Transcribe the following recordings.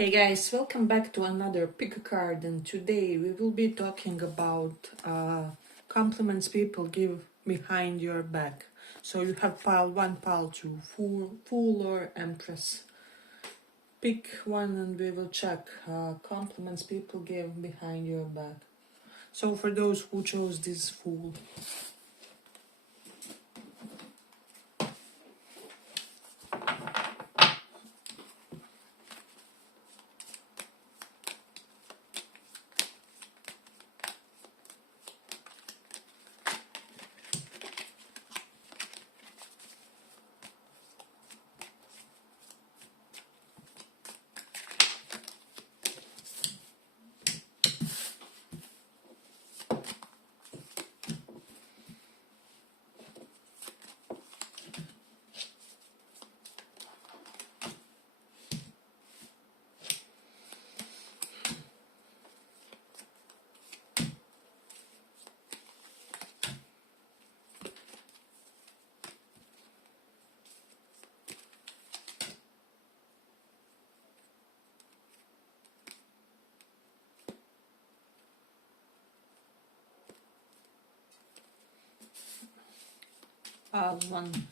Hey guys, welcome back to another pick a card, and today we will be talking about compliments people give behind your back. So you have pile 1, pile 2, fool or empress. Pick one and we will check compliments people give behind your back. So for those who chose this fool. Pile 1.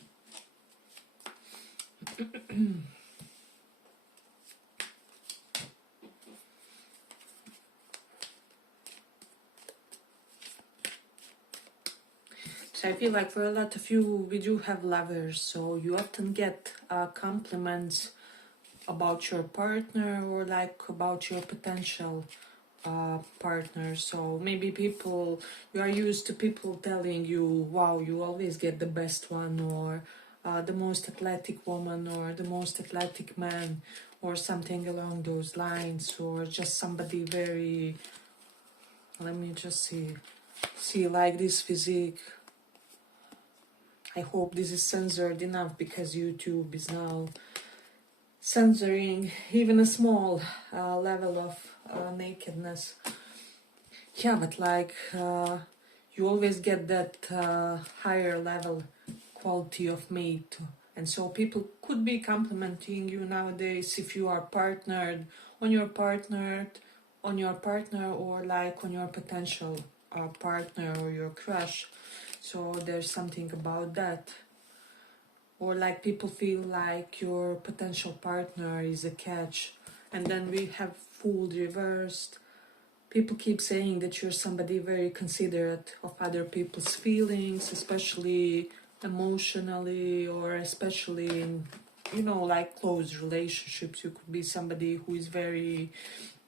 So I feel like for a lot of you, we do have lovers, so you often get compliments about your partner or like about your potential partner. So maybe you are used to people telling you, wow, you always get the best one, or the most athletic woman, or the most athletic man, or something along those lines, or just somebody very, let me just see like this physique. I hope this is censored enough because YouTube is now censoring even a small level of nakedness. Yeah, but like you always get that higher level quality of mate, and so people could be complimenting you nowadays if you are partnered on your partner, or like on your potential partner or your crush. So there's something about that. Or like people feel like your potential partner is a catch. And then we have fool reversed. People keep saying that you're somebody very considerate of other people's feelings, especially emotionally, or especially in, like close relationships. You could be somebody who is very,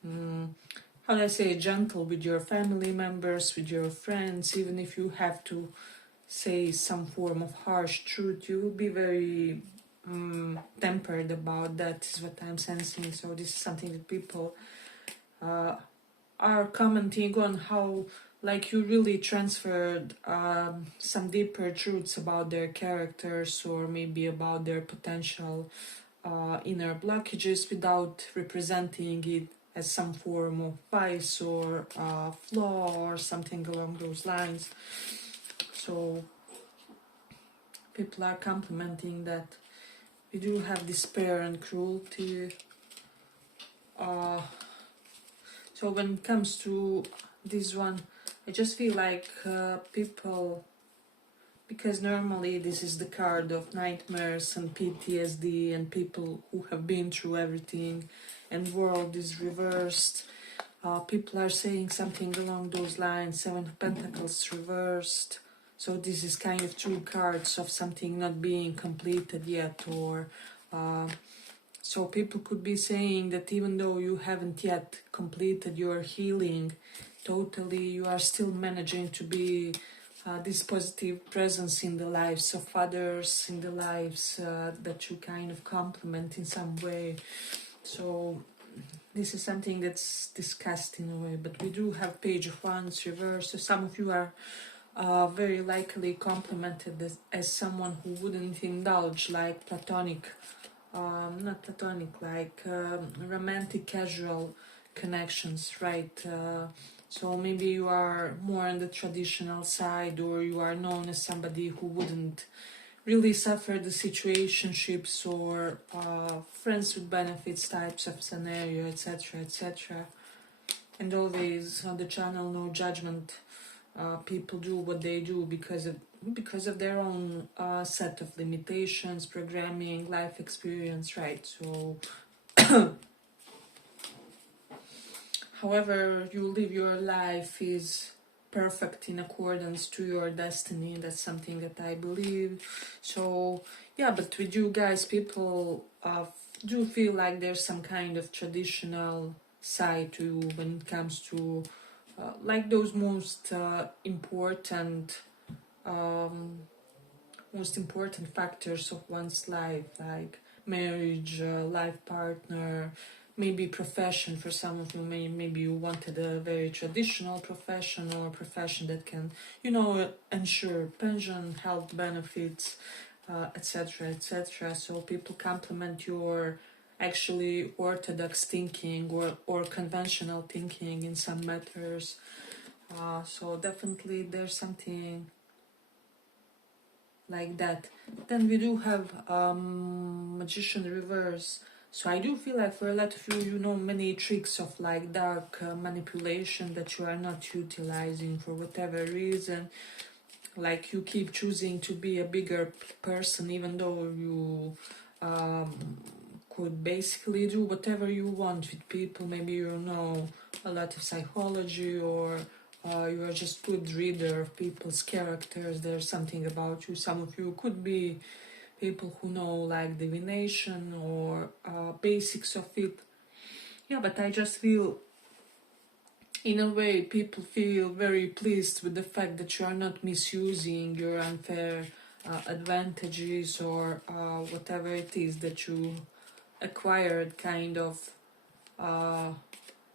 how do I say, gentle with your family members, with your friends. Even if you have to say some form of harsh truth, you will be very tempered about that, is what I'm sensing. So this is something that people are commenting on, how like you really transferred some deeper truths about their characters, or maybe about their potential inner blockages, without representing it as some form of vice or flaw or something along those lines. So people are complimenting that we do have despair and cruelty. So when it comes to this one, I just feel like people, because normally this is the card of nightmares and PTSD and people who have been through everything, and world is reversed. People are saying something along those lines, 7 of Pentacles reversed. So this is kind of 2 cards of something not being completed yet, or so people could be saying that even though you haven't yet completed your healing totally, you are still managing to be this positive presence in the lives of others, in the lives that you kind of compliment in some way. So this is something that's discussed in a way, but we do have Page of Wands reversed. So some of you are very likely complimented as someone who wouldn't indulge like platonic, not platonic, like romantic casual connections, right? So maybe you are more on the traditional side, or you are known as somebody who wouldn't really suffer the situationships or friends with benefits types of scenario, etc., etc. And always on the channel, no judgment. People do what they do because of their own set of limitations, programming, life experience, right? So, however you live your life is perfect in accordance to your destiny. That's something that I believe. So yeah, but with you guys, people do feel like there's some kind of traditional side to you when it comes to like those um, most important factors of one's life, like marriage, life partner, maybe profession. For some of you, maybe you wanted a very traditional profession or a profession that can, ensure pension, health benefits, etc., etc. So people complement your actually orthodox thinking or conventional thinking in some matters. So definitely there's something like that. Then we do have magician reverse. So I do feel like for a lot of you, you know many tricks of like dark manipulation that you are not utilizing for whatever reason. Like you keep choosing to be a bigger person even though you could basically do whatever you want with people. Maybe you know a lot of psychology or you are just good reader of people's characters. There's something about you. Some of you could be people who know like divination or basics of it. Yeah, but I just feel in a way people feel very pleased with the fact that you are not misusing your unfair advantages or whatever it is that you acquired kind of uh,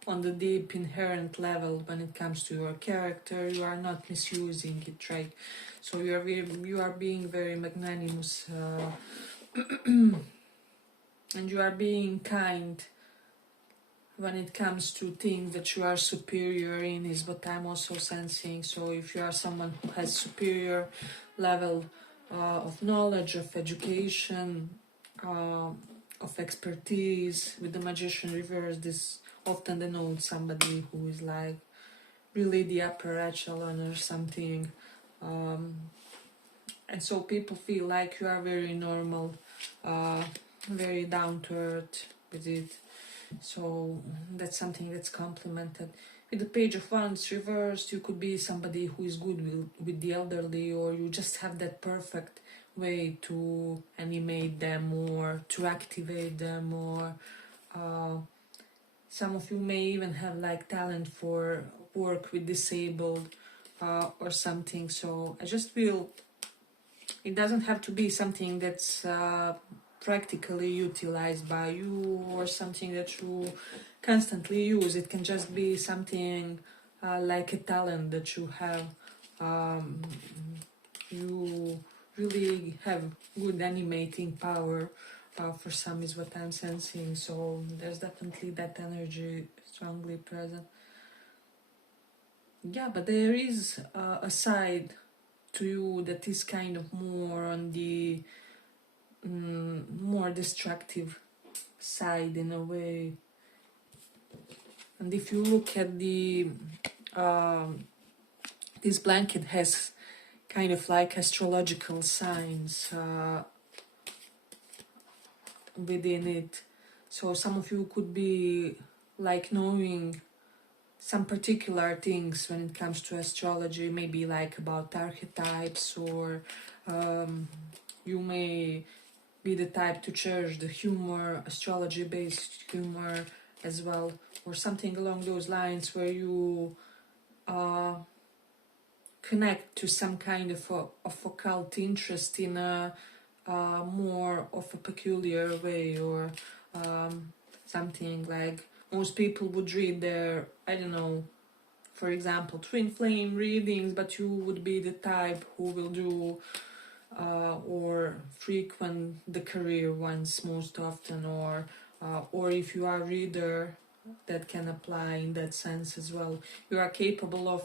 on the deep inherent level when it comes to your character. You are not misusing it, right? So you are being very magnanimous and you are being kind when it comes to things that you are superior in, is what I'm also sensing. So if you are someone who has superior level of knowledge, of education, uh, of expertise, with the magician reverse, this often denotes somebody who is like really the upper echelon or something. And so people feel like you are very normal, very down to earth with it. So that's something that's complemented. With the Page of Wands reversed, you could be somebody who is good with the elderly, or you just have that perfect way to animate them or to activate them, or some of you may even have like talent for work with disabled or something. So I just feel it doesn't have to be something that's practically utilized by you or something that you constantly use. It can just be something like a talent that you have. You really have good animating power. For some is what I'm sensing. So there's definitely that energy strongly present. Yeah, but there is a side to you that is kind of more on the more destructive side in a way. And if you look at the this blanket has kind of like astrological signs within it. So some of you could be like knowing some particular things when it comes to astrology, maybe like about archetypes, or you may be the type to cherish the humor, astrology based humor as well, or something along those lines, where you connect to some kind of occult interest in a more of a peculiar way, or something like most people would read their, I don't know, for example, twin flame readings, but you would be the type who will do or frequent the career ones most often, or if you are a reader, that can apply in that sense as well. You are capable of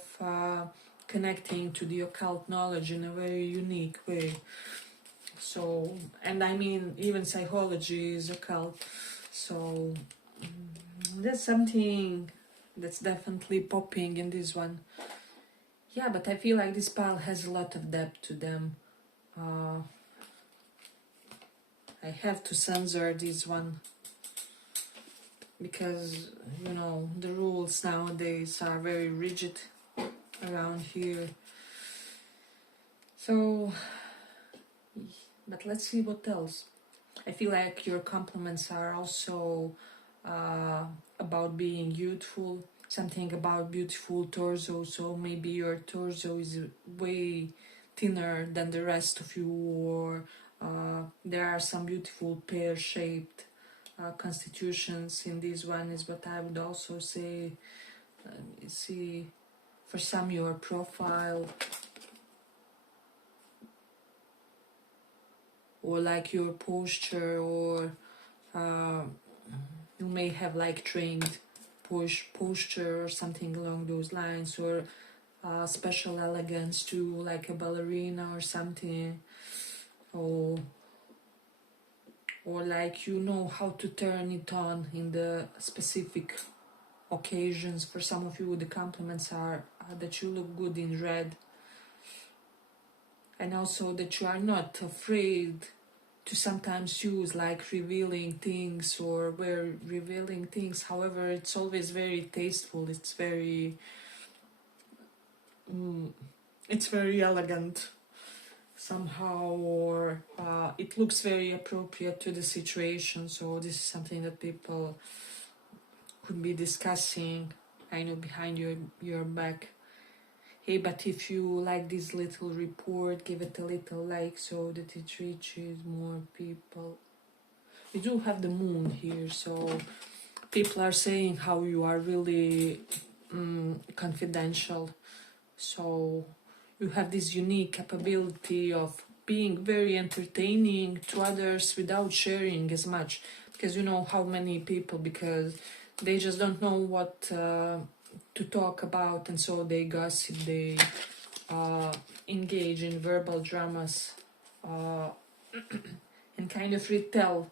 connecting to the occult knowledge in a very unique way. So, and I mean, even psychology is a cult. So, that's something that's definitely popping in this one. Yeah, but I feel like this pile has a lot of depth to them. Uh, I have to censor this one because, you know, the rules nowadays are very rigid around here. So, but let's see what else. I feel like your compliments are also about being youthful, something about beautiful torso. So maybe your torso is way thinner than the rest of you, or there are some beautiful pear-shaped constitutions in this one. Is what I would also say. See, for some your profile, or like your posture, or you may have like trained posture or something along those lines, or special elegance too, like a ballerina or something, or like you know how to turn it on in the specific occasions. For some of you, the compliments are that you look good in red, and also that you are not afraid to sometimes use like revealing things or wear revealing things. However, it's always very tasteful. It's very elegant somehow, or it looks very appropriate to the situation. So this is something that people could be discussing, I know, behind your back. Hey, but if you like this little report, give it a little like so that it reaches more people. We do have the moon here, so people are saying how you are really confidential. So you have this unique capability of being very entertaining to others without sharing as much. Because you know how many people, because they just don't know what to talk about, and so they gossip, they engage in verbal dramas, and kind of retell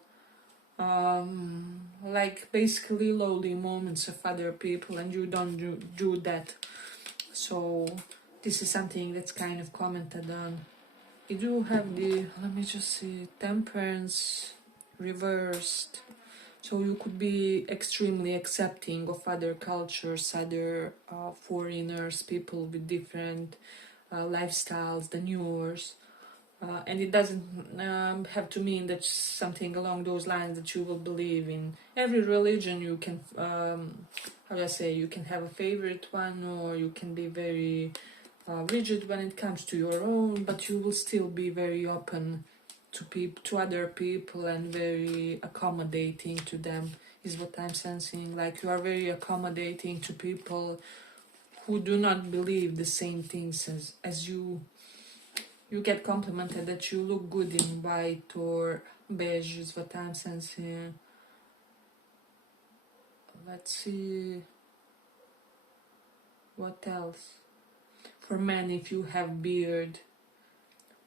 like basically lowly moments of other people, and you don't do that. So this is something that's kind of commented on. We do have the, let me just see, temperance reversed. So you could be extremely accepting of other cultures, other foreigners, people with different lifestyles than yours. And it doesn't have to mean that something along those lines that you will believe in every religion. You can, how do I say, you can have a favorite one, or you can be very rigid when it comes to your own, but you will still be very open to other people, and very accommodating to them, is what I'm sensing. Like you are very accommodating to people who do not believe the same things as you. You get complimented that you look good in white or beige, is what I'm sensing. Let's see what else. For men, if you have beard,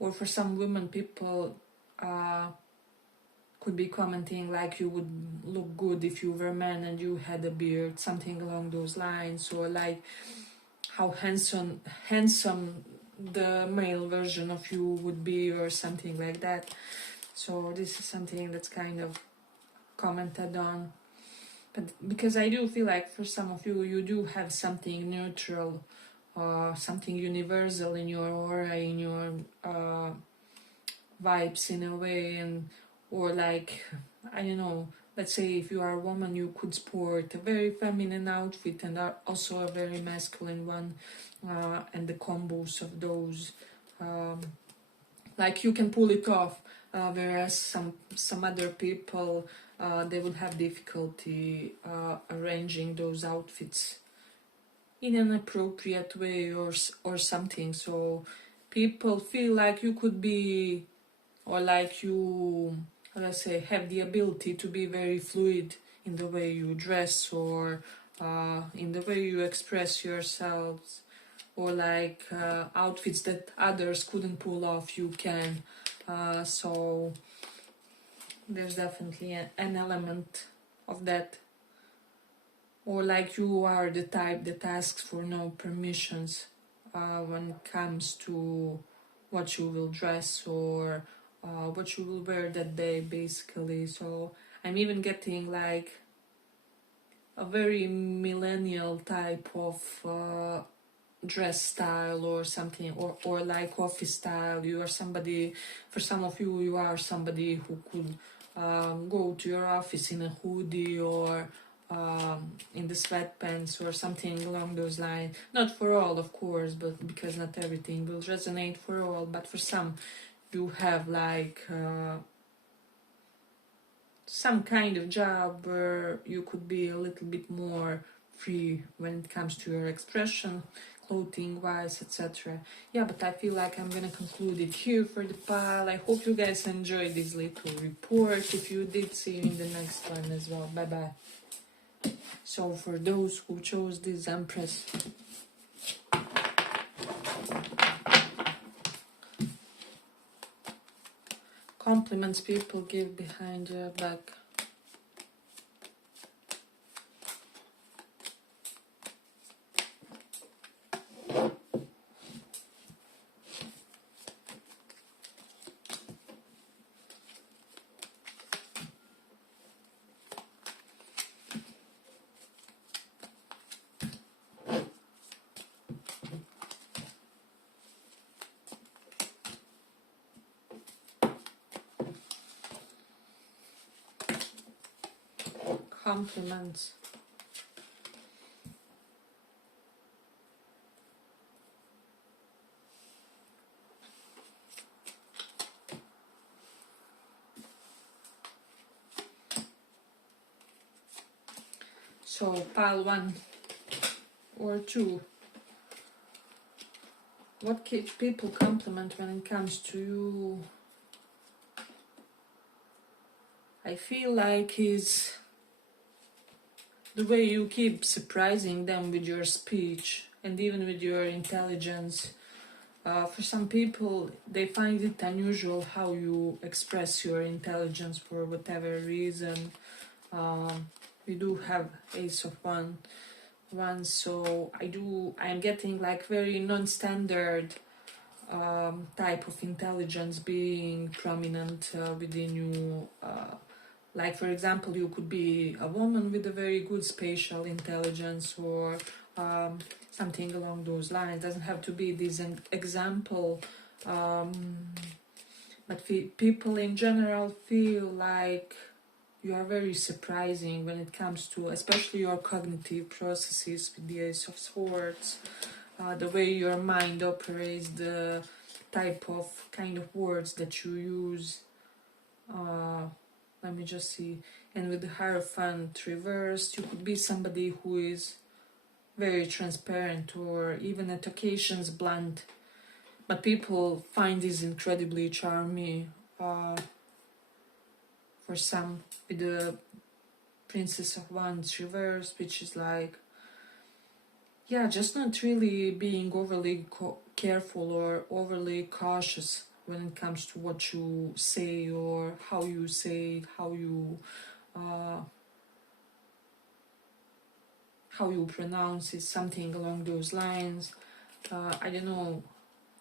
or for some women, people could be commenting like you would look good if you were a man and you had a beard, something along those lines, or like how handsome the male version of you would be, or something like that. So this is something that's kind of commented on. But because I do feel like for some of you, you do have something neutral or something universal in your aura, in your vibes in a way, and or like, I don't know, let's say if you are a woman, you could sport a very feminine outfit and also a very masculine one, and the combos of those, like you can pull it off, whereas some other people, they would have difficulty arranging those outfits in an appropriate way, or something. So people feel like you could be, or like you, how do I say, have the ability to be very fluid in the way you dress, or in the way you express yourselves, or like outfits that others couldn't pull off, you can. So there's definitely an element of that. Or like you are the type that asks for no permissions when it comes to what you will dress or what you will wear that day, basically. So I'm even getting like a very millennial type of dress style or something, or like office style. You are somebody, for some of you, you are somebody who could go to your office in a hoodie or in the sweatpants or something along those lines. Not for all, of course, but because not everything will resonate for all, but for some, you have like some kind of job where you could be a little bit more free when it comes to your expression, clothing wise, etc. Yeah, but I feel like I'm gonna conclude it here for the pile. I hope you guys enjoyed this little report. If you did, see you in the next one as well. Bye bye. So for those who chose this Empress, compliments people give behind your back. Compliments. So pile 1 or 2. What people compliment when it comes to you? I feel like is the way you keep surprising them with your speech and even with your intelligence. For some people, they find it unusual how you express your intelligence for whatever reason. We do have Ace of Wands, so I'm getting like very non-standard type of intelligence being prominent within you. Like, for example, you could be a woman with a very good spatial intelligence or something along those lines. It doesn't have to be this example, but people in general feel like you are very surprising when it comes to, especially your cognitive processes with the Ace of Swords, the way your mind operates, the type of kind of words that you use. Let me just see. And with the Hierophant reversed, you could be somebody who is very transparent or even at occasions blunt. But people find this incredibly charming. For some, with the Princess of Wands reversed, which is like, yeah, just not really being overly careful or overly cautious when it comes to what you say or how you say it, how you pronounce it, something along those lines. I don't know,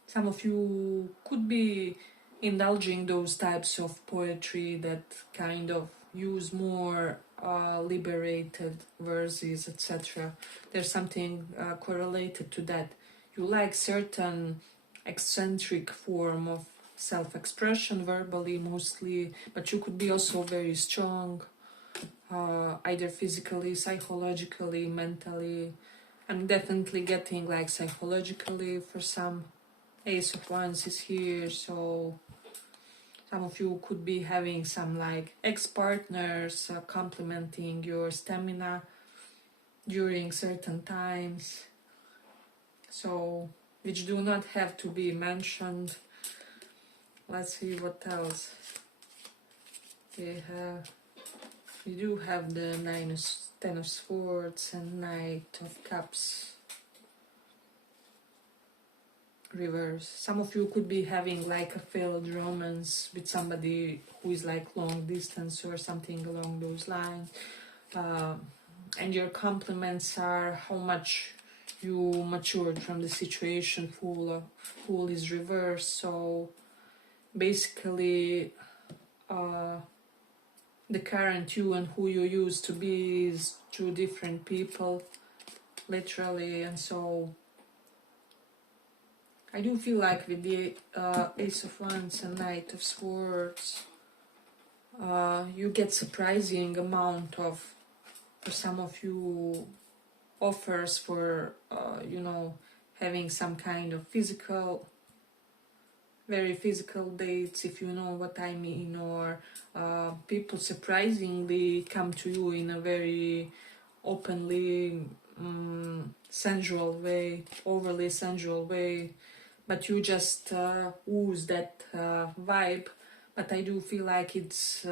some of you could be indulging those types of poetry that kind of use more liberated verses, etc. There's something correlated to that. You like certain eccentric form of self-expression verbally mostly, but you could be also very strong, either physically, psychologically, mentally. I'm definitely getting like psychologically for some. Ace of Wands is here, so some of you could be having some like ex-partners complimenting your stamina during certain times, so which do not have to be mentioned. Let's see what else we do have the Ten of Swords and Knight of Cups. reverse. Some of you could be having like a failed romance with somebody who is like long distance or something along those lines. And your compliments are how much you matured from the situation. Fool is reversed. So basically, the current you and who you used to be is two different people, literally. And so I do feel like with the Ace of Wands and Knight of Swords, you get surprising amount of, for some of you, offers for having some kind of very physical dates, if you know what I mean, or people surprisingly come to you in a very openly sensual way, overly sensual way, but you just ooze that vibe. But I do feel like it's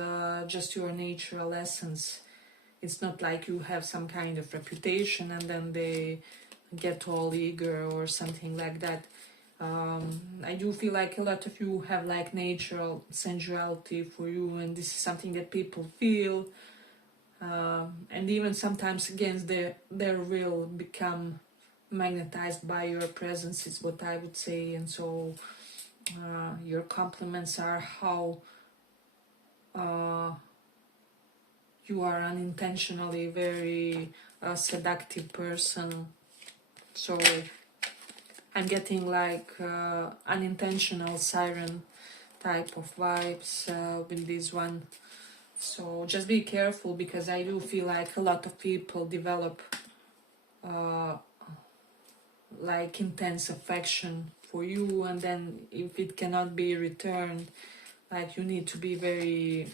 just your natural essence. It's not like you have some kind of reputation and then they get all eager or something like that. I do feel like a lot of you have like natural sensuality for you, and this is something that people feel, and even sometimes against their will become magnetized by your presence, is what I would say. And so your compliments are how you are unintentionally very seductive person. So I'm getting like unintentional siren type of vibes with this one. So just be careful, because I do feel like a lot of people develop like intense affection for you, and then if it cannot be returned, like you need to be very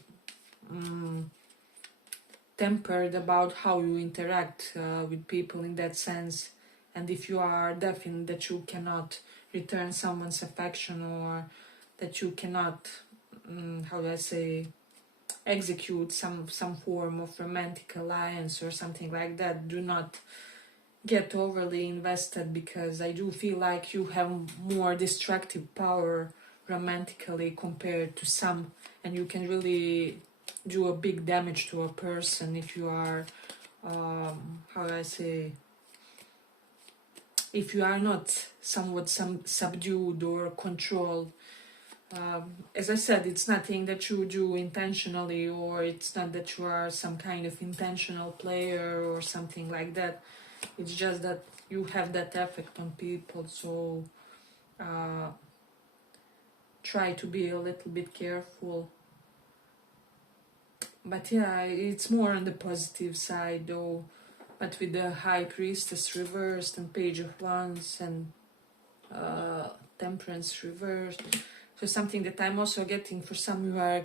tempered about how you interact with people in that sense. And if you are definite that you cannot return someone's affection, or that you cannot, how do I say, execute some form of romantic alliance or something like that, do not get overly invested, because I do feel like you have more destructive power romantically compared to some, and you can really do a big damage to a person if you are, how do I say, if you are not somewhat subdued or controlled. As I said, it's nothing that you do intentionally, or it's not that you are some kind of intentional player or something like that. It's just that you have that effect on people. So try to be a little bit careful. But yeah, it's more on the positive side though. But with the High Priestess reversed and Page of Wands and Temperance reversed. So something that I'm also getting, for some you are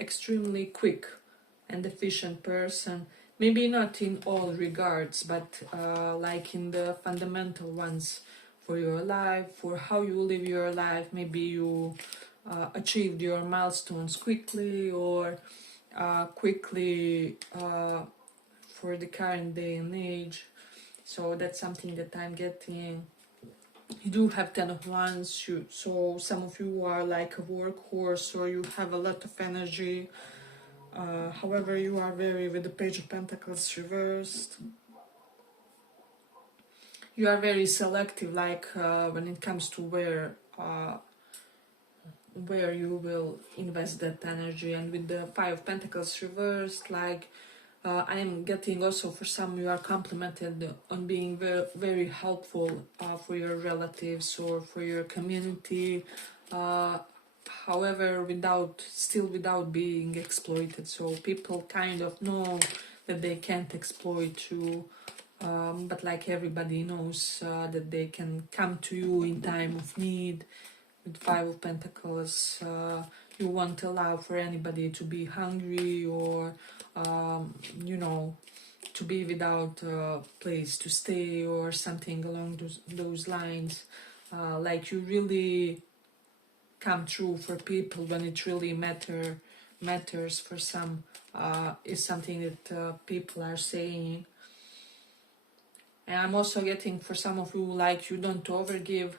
extremely quick and efficient person. Maybe not in all regards, but like in the fundamental ones for your life, for how you live your life. Maybe you achieved your milestones quickly, or quickly for the current day and age. So that's something that I'm getting. You do have 10 of Wands, so some of you are like a workhorse, or you have a lot of energy. However, you are very, with the Page of Pentacles reversed, you are very selective, like when it comes to where you will invest that energy. And with the Five of Pentacles reversed, like I am getting also, for some you are complimented on being very, very helpful for your relatives or for your community, however without being exploited. So people kind of know that they can't exploit you, but like everybody knows that they can come to you in time of need. With Five of Pentacles, you won't allow for anybody to be hungry, or to be without a place to stay or something along those lines. Like you really come true for people when it really matters for some, is something that people are saying. And I'm also getting, for some of you, like you don't overgive.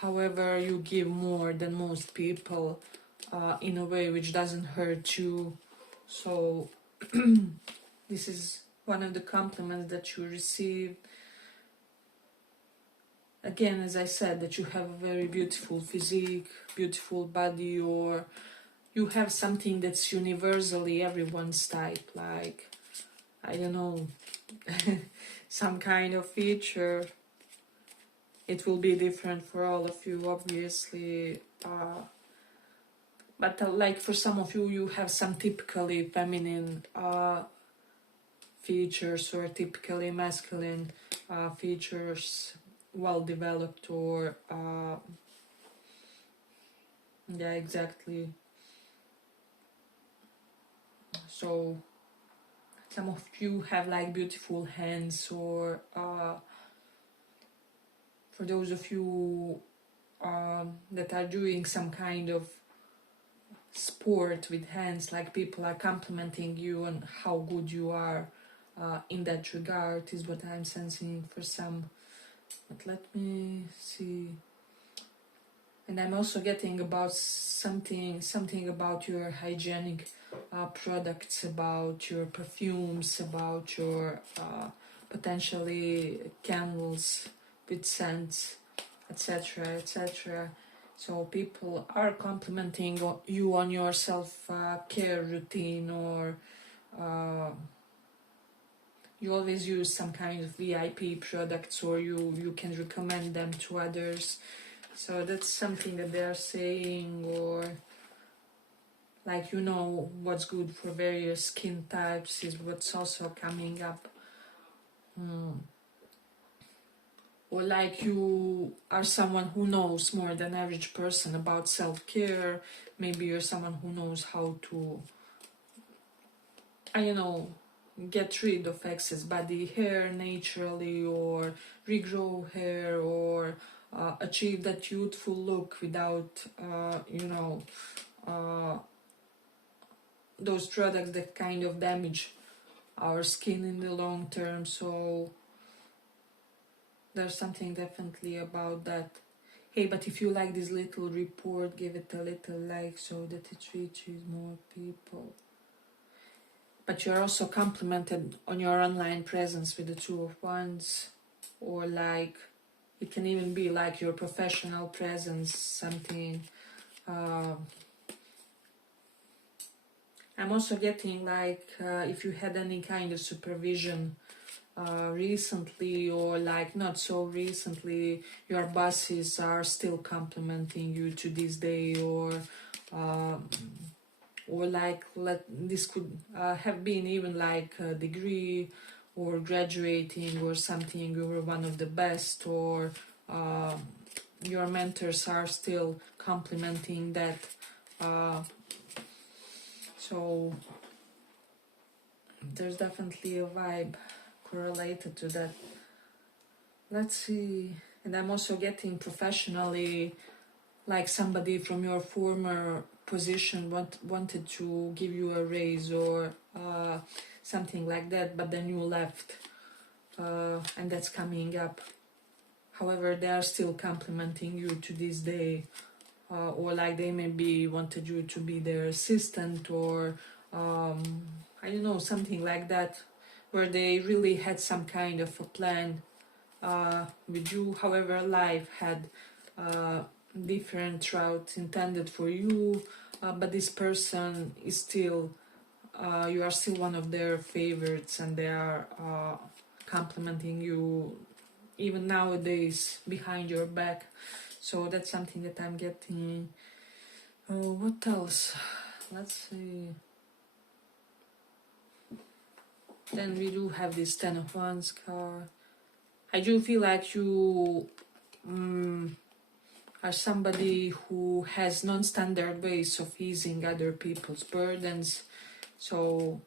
However, you give more than most people in a way which doesn't hurt you. So this is one of the compliments that you receive. Again, as I said, that you have a very beautiful physique, beautiful body, or you have something that's universally everyone's type, like, I don't know, some kind of feature. It will be different for all of you, obviously. But like for some of you, you have some typically feminine features or typically masculine features, well developed, or yeah, exactly. So some of you have like beautiful hands, or for those of you that are doing some kind of sport with hands, like people are complimenting you on how good you are in that regard, is what I'm sensing for some. But let me see. And I'm also getting about something about your hygienic products, about your perfumes, about your potentially candles with scents, etc., etc. So people are complimenting you on your self-care routine, or you always use some kind of VIP products, or you can recommend them to others. So that's something that they're saying, or like, you know what's good for various skin types is what's also coming up. Or like you are someone who knows more than average person about self-care. Maybe you're someone who knows how to, I don't know, get rid of excess body hair naturally, or regrow hair, or achieve that youthful look without, those products that kind of damage our skin in the long term. So there's something definitely about that. Hey, but if you like this little report, give it a little like so that it reaches more people. But you're also complimented on your online presence with the Two of Wands, or like it can even be like your professional presence, something. I'm also getting like if you had any kind of supervision recently, or like not so recently, your bosses are still complimenting you to this day, or like this could have been even like a degree, or graduating, or something. You were one of the best, or your mentors are still complimenting that. So there's definitely a vibe correlated to that. Let's see. And I'm also getting professionally, like somebody from your former position wanted to give you a raise, or something like that, but then you left, and that's coming up. However, they are still complimenting you to this day, or like they maybe wanted you to be their assistant, or I don't know, something like that, where they really had some kind of a plan with you. However, life had different routes intended for you, but this person is still, you are still one of their favorites, and they are complimenting you even nowadays behind your back. So that's something that I'm getting. Oh, what else? Let's see. Then we do have this Ten of Wands card. I do feel like you are somebody who has non-standard ways of easing other people's burdens. So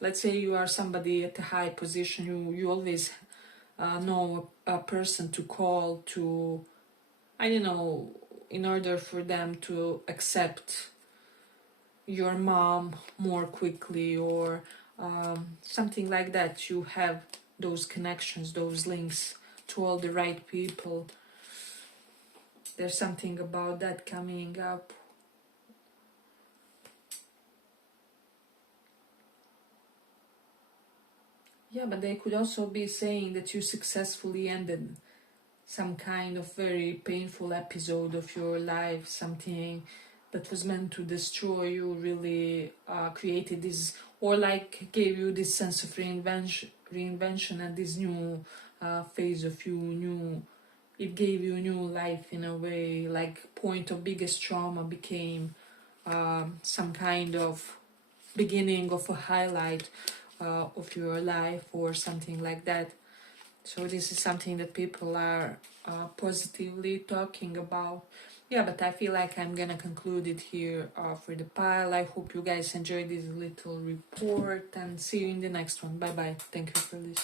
let's say you are somebody at a high position, you always know a person to call to, I don't know, in order for them to accept your mom more quickly, or something like that. You have those connections, those links to all the right people. there's something about that coming up. Yeah, but they could also be saying that you successfully ended some kind of very painful episode of your life, something that was meant to destroy you really created this, or like gave you this sense of reinvention and this new phase of you, new, it gave you new life in a way, like point of biggest trauma became some kind of beginning of a highlight of your life or something like that. So this is something that people are positively talking about. Yeah, but I feel like I'm gonna conclude it here for the pile. I hope you guys enjoyed this little report and see you in the next one. Bye bye. Thank you for listening.